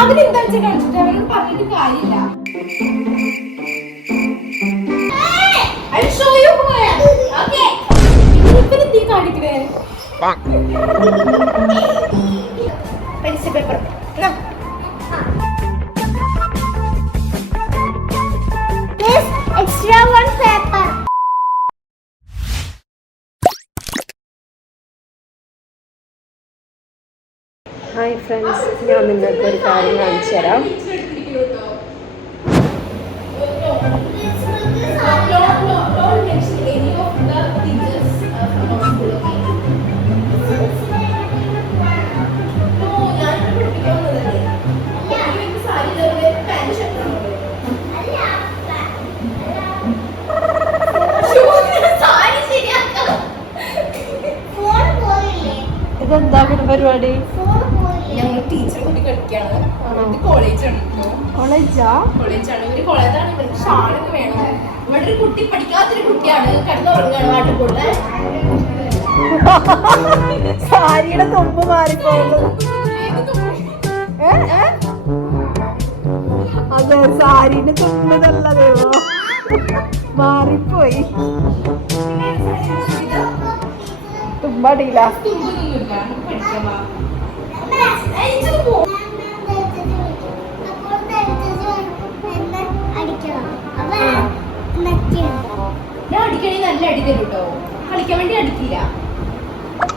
അവനെന്താ കാണിച്ചിട്ട് അവനോട് പറഞ്ഞിട്ട് കാര്യമില്ല. Paper extra one paper. Hi friends, ഞാൻ നിങ്ങൾക്ക് ഒരു കാര്യം കാണിച്ചു തരാം. ഇതെന്താ പരിപാടി? ഞങ്ങൾ ടീച്ചർ കൂടി കളിക്കാണ്. കോളേജാണ്. കോളേജാണ്. ഇവര് കോളേജാണ്. ഇവർക്ക് ഷാളൊക്കെ വേണം. ഇവിടെ ഒരു കുട്ടി പഠിക്കാത്തൊരു കുട്ടിയാണ്. കിടന്നുറങ്ങുകയാണ് വാട്ടുകൂടെ. സാരിയുടെ തുമ്പ് മാറിപ്പോകുന്നു. അതെ, സാരിന്റെ തുമ്പ് നല്ലതേവോ മാറിപ്പോയി. തുമ്പടിയില്ല. അടിക്കണേ നല്ല അടി തരും കേട്ടോ. കളിക്കാൻ വേണ്ടി അടിക്കില്ല.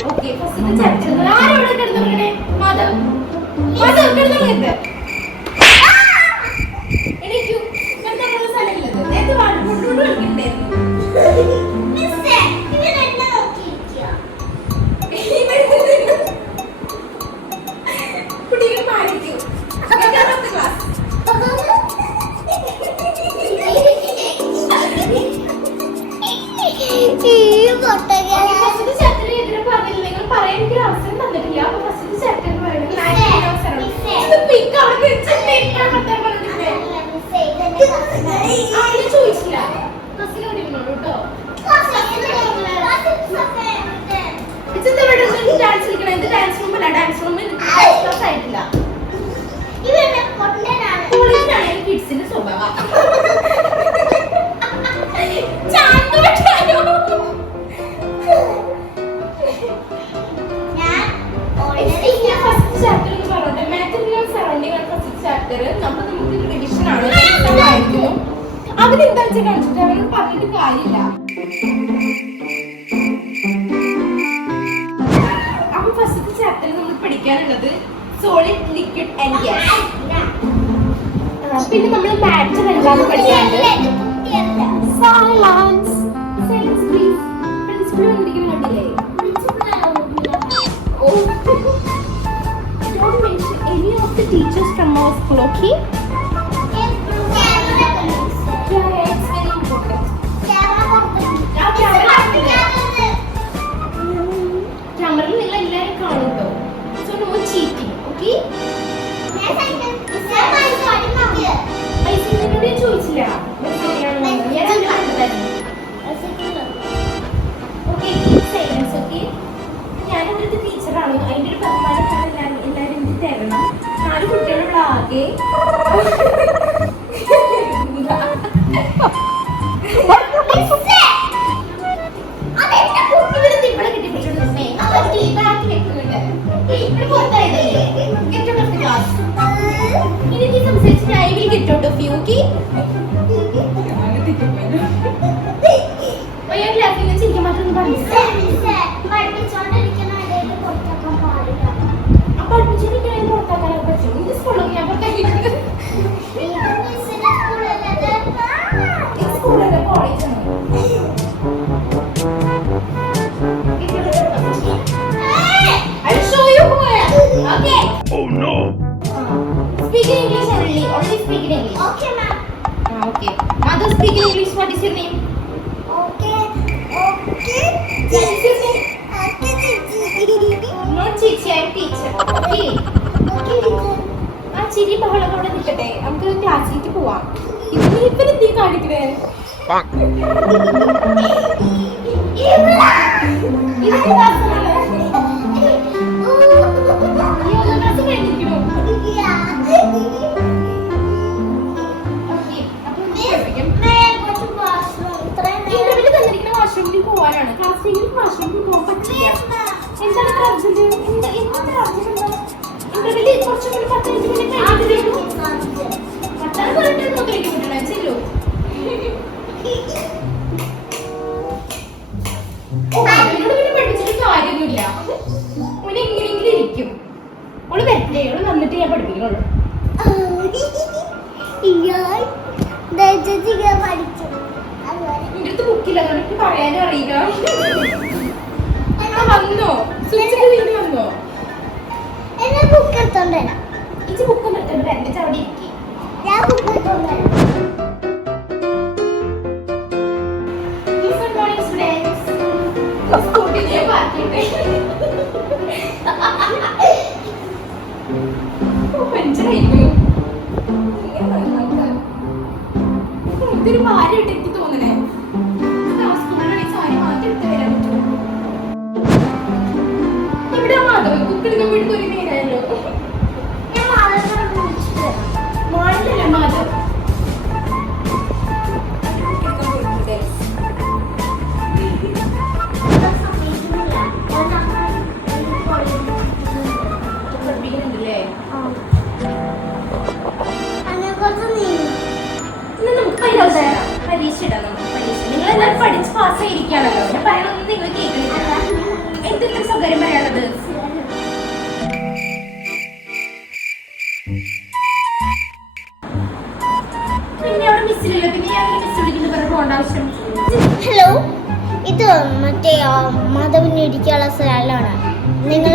ഓക്കെ, ഫസ്റ്റ് ചർച്ച ആരോടെ കിടന്നുറങ്ങണേ? മാധവ് കിടന്നുറങ്ങരുത്. എണീക്കൂ. കിടന്നുറങ്ങുന്ന സ്ഥലമില്ലത്. നേരത്തെ വാട്ടുകൊണ്ട് കളിക്കണ്ടായിരുന്നു. കുട്ടികൾ മാറിക്കൂ. ക്ലാസ് ചോദിച്ചില്ല. ഡാൻസ് കളിക്കണം. എന്ത് ഡാൻസ് റൂമല്ല. ഡാൻസ് റൂമിൽ ക്ലാസ് ആയിട്ടില്ല. കോളേജിലാണ് കിഡ്സിന്റെ സ്വഭാവം. അവനെന്താ കാണിച്ചിട്ട് അവനോട് പറഞ്ഞിട്ട് കാര്യമില്ല. അപ്പൊ ഫസ്റ്റത്തെ ചാപ്റ്ററിൽ നമ്മൾ പഠിക്കാനുള്ളത് സോളിഡ്, ലിക്വിഡ് ആൻഡ് ഗ്യാസ്. പിന്നെ നമ്മൾ മാറ്റർ എന്താണ് പഠിക്കാനുള്ളത്? സൈലൻസ്. Silence please. പ്രിൻസിപ്പൽ വന്നിരിക്കുന്ന കണ്ടില്ലേ? Don't mention any of the teachers from our school, okay? ക്യാമറയിൽ നിങ്ങൾ എല്ലാവരും കാണുമല്ലോ. So no cheating, okay? പൈസ നിന്നോട് ചോദിച്ചില്ല. Okay, silence. ഓക്കെ, ഞാനിവിടുത്തെ ടീച്ചറാണ്. അതിൻ്റെ ഒരു ബഹുമാനത്താണ് എല്ലാവരും എനിക്ക് തരണം. 4 കുട്ടികളുള്ള ആകെ. എനിക്ക് സംസാരിച്ചിട്ട് I will get out of you, okay? ചിരിക്കാൻ മാത്രം പറഞ്ഞു. അപ്പൊ പഠിപ്പിച്ചിരിക്കണേ പുറത്താക്കാനൊക്കെ പറ്റും. ഇത് സ്കൂളൊക്കെ ഞാൻ പുറത്താക്കിയിട്ടുണ്ട്. സ്കൂളല്ല, കോളേജാണ്. I'll show you who I am. Okay? Oh no. Speak in English only. Only speak in English. Okay, ma'am. Okay. Mother, speak in English. What is your name? Okay. What is your name? Okay. No, പോകട്ടെ, നമുക്ക് ക്ലാസ്സിലേക്ക് പോവാം. ഇവരെന്തീ കാണിക്കണേ? വാഷ്റൂമിൽ പോവാനാണ്. ക്ലാസ്സിലേക്ക് വാഷ്റൂമിൽ പോകാൻ പറ്റില്ല. എന്താണ് അർജന്റ്? ഇന്റർവെല്ലിൽ കുറച്ചും കൂടി 10 മിനിറ്റ് കഴിഞ്ഞിട്ട് പത്താം പറഞ്ഞിട്ട് നോക്കിലേക്ക് വിടണം. ചെല്ലു. അവനോട് പിന്നെ പഠിപ്പിച്ചിട്ട് കാര്യമൊന്നുമില്ല. ഓന് എങ്ങനെയെങ്കിലും ഇരിക്കും. ഓള് വരട്ടെ, ഓള് വന്നിട്ട് ഞാൻ പഠിപ്പിക്കുന്നുള്ളൂ. എന്റെ അടുത്ത് ബുക്കില്ല, എനിക്ക് പറയാനും അറിയില്ല. വന്നോ? സൂചിച്ചിട്ട് വീണ്ടും വന്നോ? ബുക്ക് എടുത്തോണ്ടല്ല ഇത് ബുക്ക് നിർത്തണ്ട് വരണ്ടിട്ട് അവിടെ ഇരിക്കും. ഞാൻ ബുക്ക് എടുത്തോണ്ടല്ല. Good morning, students. സ്കൂട്ടി ഞാൻ പാർക്ക് പഞ്ചറായിരിക്കും. ഇതൊരു ഭാര്യയായിട്ട് എനിക്ക് തോന്നണേ. സ്കൂളിൽ സാരി മാറ്റി എടുത്ത് വരാൻ പറ്റുമോ? ഇവിടെ മാധവ് ബുക്കെടുക്കാൻ വേണ്ടി ഒരു നേരമല്ലോ. ഞാൻ മാധവനെ വിളിച്ചിട്ട് വരാം. മോളിലല്ല മാധവ്. പഠിപ്പിക്കുന്നുണ്ടല്ലേ? പരീക്ഷ ഇടാം നമുക്ക്. പരീക്ഷ നിങ്ങൾ എല്ലാവരും പഠിച്ച് പാസ്സായിരിക്കുകയാണല്ലോ. ഞാൻ പറയണതൊന്നും നിങ്ങൾ കേൾക്കുന്നില്ല. എന്തെങ്കിലും സൗകര്യം പറയാനുള്ളത്? പിന്നെ അവിടെ മിസ്സിലല്ലോ, പിന്നെ ഞാൻ മിസ് വിളിക്കുന്നു പറഞ്ഞ് പോകേണ്ട ആവശ്യം. ഹലോ, ഇത് മറ്റേ മാധവന് ഇരിക്കാനുള്ള സ്ഥലമാണ്. നിങ്ങൾ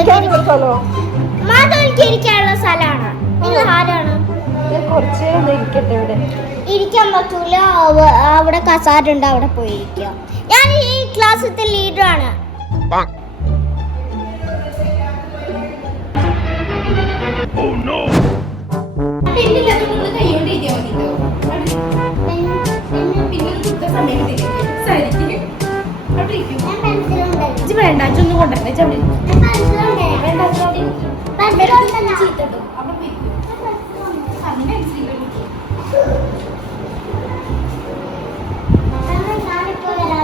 മാധവനിക്ക് ഇരിക്കാനുള്ള സ്ഥലമാണ്. നിങ്ങൾ ആരാണ്? കുറച്ച് ഇരിക്കട്ടെ ഇവിടെ. ഇരിക്കാൻ പറ്റൂല, അവിടെ കസാരുണ്ട്, അവിടെ പോയി ഇരിക്കുക. ഞാൻ ഈ ക്ലാസ്സിലത്തെ ലീഡറാണ്. പെണ്ണില്ലാത്ത നിങ്ങൾ കൈകൊണ്ട് എഴുതിയാൽ മതിട്ടോ. പിന്നെ ഒരു കുത്ത സമയം തരും. അവിടെ ഇരിക്കും. ഇത് വേണ്ട, അതൊന്നും കൊണ്ടുവരണേ. അവിടെ വേണ്ട, ചീത്തട്ടോ. അവിടെ പോയിരിക്കും.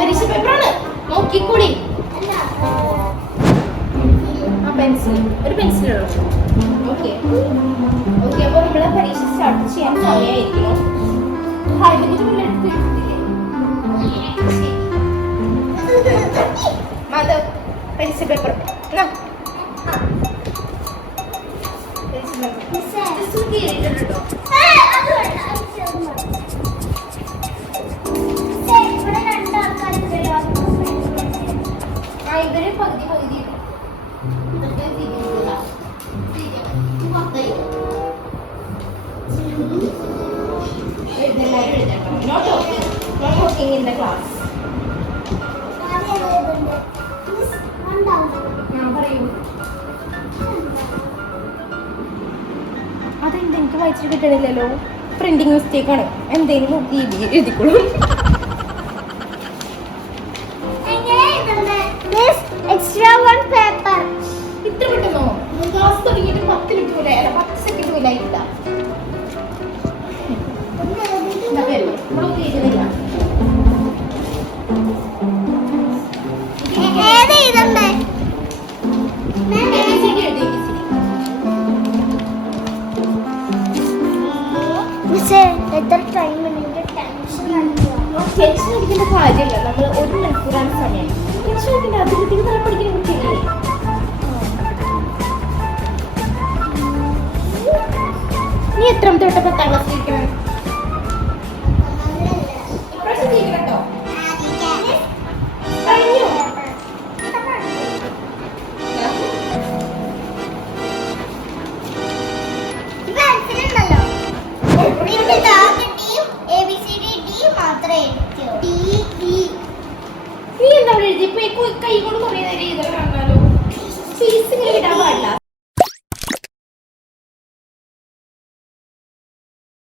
പരീക്ഷ പേപ്പറാണ്, നോക്കിക്കൂടി. ആ പെൻസിൽ, ഒരു പെൻസിലുള്ളൂ. Okay okay. അപ്പോൾ നമ്മളെ പരീക്ഷ സ്റ്റാർട്ട് ചെയ്യാൻ സമയമായിരിക്കണം. മാധവ് പരീക്ഷ പേപ്പർ ഇവര് പകുതി പകുതി എല്ലാവരും എഴുതണം. Not working in the class. പറയൂ. അതെന്താ എനിക്ക് വായിച്ചിട്ട് കിട്ടണില്ലല്ലോ? പ്രിന്റിങ് മിസ്റ്റേക്ക് ആണ്. എന്തെങ്കിലും നോക്കി എഴുതിക്കോളൂ. Extra one paper. ഇത്ര പെട്ടെന്നോ? ക്ലാസ് തുടങ്ങിയിട്ട് 10 മിനിറ്റ് പോലെ 10 സെക്കൻഡ് പോലെ ആയിട്ടില്ല. എത്ര ടൈം ടെൻഷൻ അടിക്കേണ്ട കാര്യമില്ല. നമ്മൾ 1 മണിക്കൂറാണ് സമയം. ടെൻഷൻ അടിക്കേണ്ട. അതിൽ നല്ല പഠിക്കുന്ന കുട്ടിയല്ലേ? നീ എത്രാമത്തെ തൊട്ട് 10ാം ക്ലാസ്സിൽ ഇരിക്കണം?